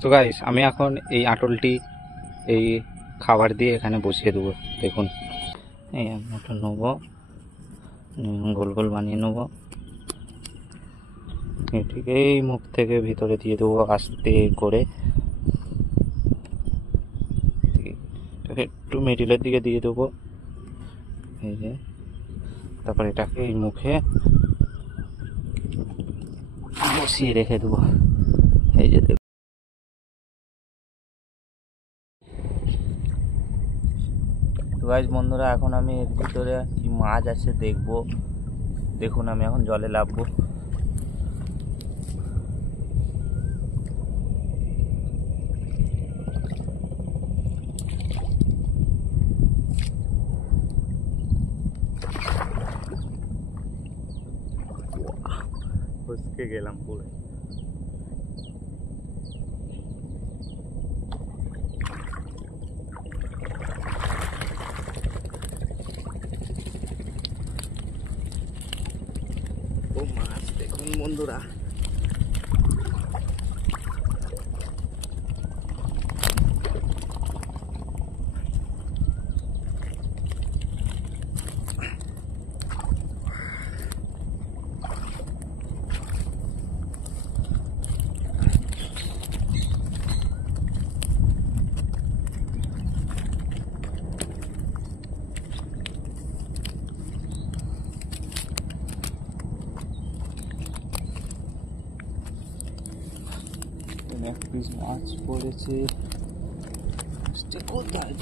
তো গাইস আমি এখন এই আঁটলটি এই খাবার দিয়ে এখানে বসিয়ে দেবো। দেখুন এই আঁটল নেবো, গোল গোল বানিয়ে নেবো, ঠিক এই মুখ থেকে ভিতরে দিয়ে দেবো আস্তে করে, একটু মিডিলের দিকে দিয়ে দেবো। এই যে তারপর এটাকে এই মুখে বসিয়ে রেখে দেবো। এই যে তো গাইস বন্ধুরা, এখন আমি এর ভিতরে কি মাছ আছে দেখবো। দেখুন আমি এখন জলে নামবো। ফসকে গেলাম পুরো। ও মাছ দেখুন বন্ধুরা, এক পিস মাছ পড়েছে। কোথায়